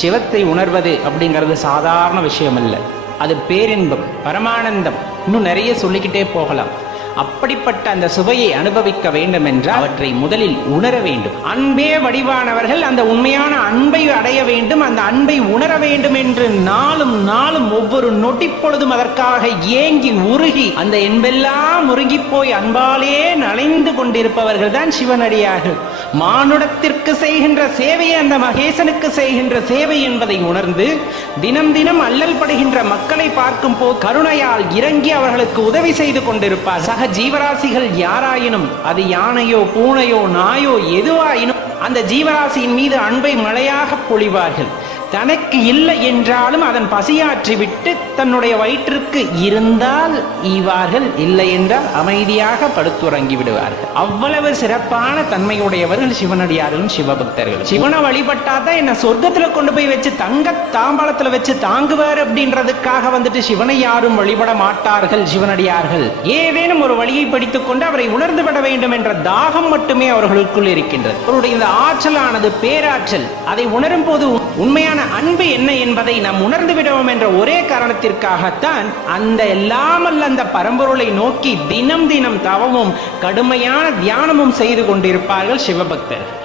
சிவத்தை உணர்வது அப்படிங்கிறது சாதாரண விஷயம் அல்ல. அது பேரின்பம், பரமானந்தம். இன்னும் நிறைய சொல்லிக்கிட்டே போகலாம். அப்படிப்பட்ட அந்த சுவையை அனுபவிக்க வேண்டும் என்றால் அவற்றை முதலில் உணர வேண்டும். அன்பே வடிவானவர்கள் அந்த உண்மையான அன்பை அடைய வேண்டும், அந்த அன்பை உணர வேண்டும் என்று நாளும் நாளும் ஒவ்வொரு நொடிப்பொழுதும் அதற்காக ஏங்கி உருகி அந்த என்பெல்லாம் உருகி போய் அன்பாலே நனைந்து கொண்டிருப்பவர்கள் தான் சிவனடியார்கள். மானுடத்திற்கு செய்கின்ற சேவையை அந்த மகேசனுக்கு செய்கின்ற சேவை என்பதை உணர்ந்து தினம் தினம் அல்லல் படுகின்ற மக்களை பார்க்கும் போது கருணையால் இறங்கி அவர்களுக்கு உதவி செய்து கொண்டிருப்பார். சக ஜீவராசிகள் யாராயினும், அது யானையோ பூனையோ நாயோ எதுவாயினும் அந்த ஜீவராசியின் மீது அன்பை மழையாக பொழிவார்கள். தனக்கு இல்லை என்றாலும் அதன் பசியாற்றி விட்டு தன்னுடைய வயிற்றிற்கு இருந்தால் ஈவார்கள், இல்லை என்றால் அமைதியாக படுத்துறங்கி விடுவார்கள். அவ்வளவு சிறப்பான தன்மையுடையவர்கள் சிவனடியார்களும் சிவபக்தர்கள். சிவனை வழிபட்டாதான் என்ன சொர்க்கத்துல கொண்டு போய் வச்சு தங்க தாம்பாளத்துல வச்சு தாங்குவார் அப்படின்றதுக்காக வந்துட்டு சிவனை யாரும் வழிபட மாட்டார்கள் சிவனடியார்கள். ஏதேனும் ஒரு வழியை படித்துக் கொண்டு அவரை உணர்ந்து விட வேண்டும் என்ற தாகம் மட்டுமே அவர்களுக்குள் இருக்கின்றது. அவருடைய இந்த ஆற்றலானது பேராற்றல். அதை உணரும் போது உண்மையான அன்பு என்ன என்பதை நாம் உணர்ந்து விடுவோம் என்ற ஒரே காரணத்திற்காகத்தான் அந்த எல்லாமல்ல அந்த பரம்பொருளை நோக்கி தினம் தினம் தவமும் கடுமையான தியானமும் செய்து கொண்டிருப்பார்கள் சிவபக்தர்கள்.